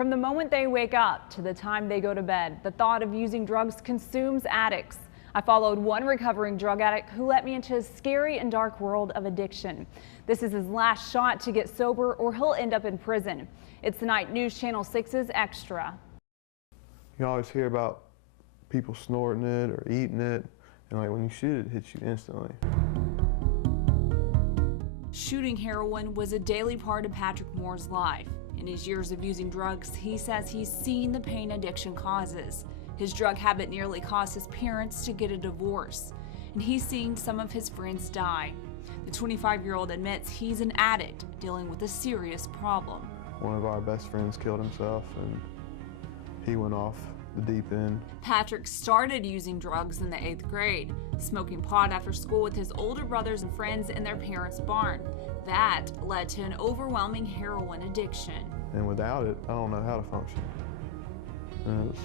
From the moment they wake up to the time they go to bed, the thought of using drugs consumes addicts. I followed one recovering drug addict who let me into a scary and dark world of addiction. This is his last shot to get sober or he'll end up in prison. It's tonight News Channel 6's Extra. You always hear about people snorting it or eating it, and like when you shoot it, it hits you instantly. Shooting heroin was a daily part of Patrick Moore's life. In his years of using drugs, he says he's seen the pain addiction causes. His drug habit nearly caused his parents to get a divorce, and he's seen some of his friends die. The 25-year-old admits he's an addict dealing with a serious problem. One of our best friends killed himself, and he went off the deep end. Patrick started using drugs in the 8th grade, smoking pot after school with his older brothers and friends in their parents' barn. That led to an overwhelming heroin addiction. And without it, I don't know how to function. And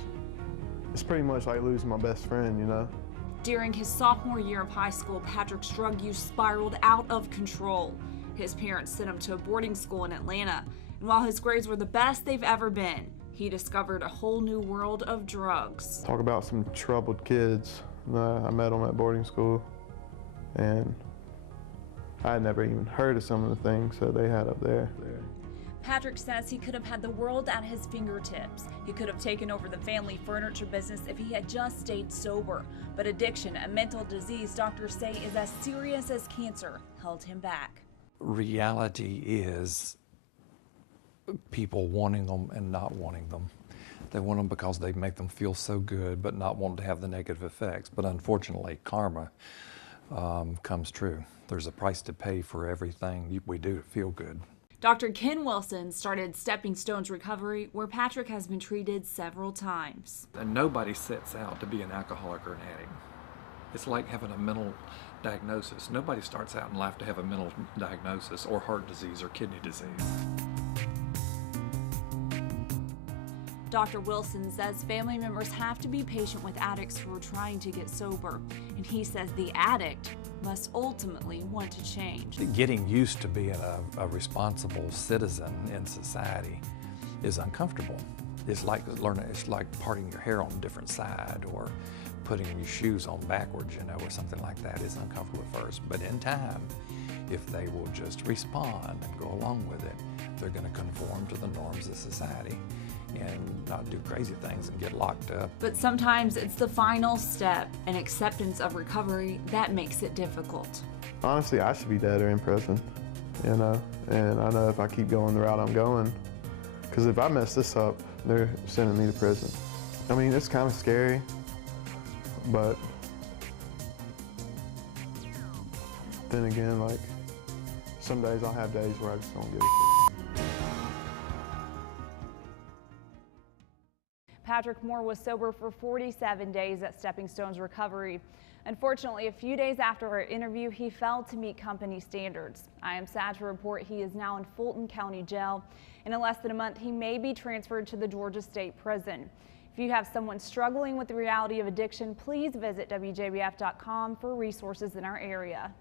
it's pretty much like losing my best friend, you know? During his sophomore year of high school, Patrick's drug use spiraled out of control. His parents sent him to a boarding school in Atlanta, and while his grades were the best they've ever been, he discovered a whole new world of drugs. Talk about some troubled kids. I met them at boarding school, and I had never even heard of some of the things that they had up there. Patrick says he could have had the world at his fingertips. He could have taken over the family furniture business if he had just stayed sober. But addiction, a mental disease doctors say is as serious as cancer, held him back. Reality is people wanting them and not wanting them. They want them because they make them feel so good, but not wanting to have the negative effects. But unfortunately, karma comes true. There's a price to pay for everything we do to feel good. Dr. Ken Wilson started Stepping Stones Recovery, where Patrick has been treated several times. And nobody sets out to be an alcoholic or an addict. It's like having a mental diagnosis. Nobody starts out in life to have a mental diagnosis or heart disease or kidney disease. Dr. Wilson says family members have to be patient with addicts who are trying to get sober, and he says the addict must ultimately want to change. Getting used to being a responsible citizen in society is uncomfortable. It's like learning, it's like parting your hair on a different side or putting your shoes on backwards, you know, or something like that is uncomfortable at first. But in time, if they will just respond and go along with it, they're going to conform to the norms of society and not do crazy things and get locked up. But sometimes it's the final step, an acceptance of recovery, that makes it difficult. Honestly, I should be dead or in prison, you know, and I know if I keep going the route I'm going, because if I mess this up, they're sending me to prison. I mean, it's kind of scary, but then again, like, some days I'll have days where I just don't give a shit. Patrick Moore was sober for 47 days at Stepping Stones Recovery. Unfortunately, a few days after our interview, he failed to meet company standards. I am sad to report he is now in Fulton County Jail. In less than a month, he may be transferred to the Georgia State Prison. If you have someone struggling with the reality of addiction, please visit WJBF.com for resources in our area.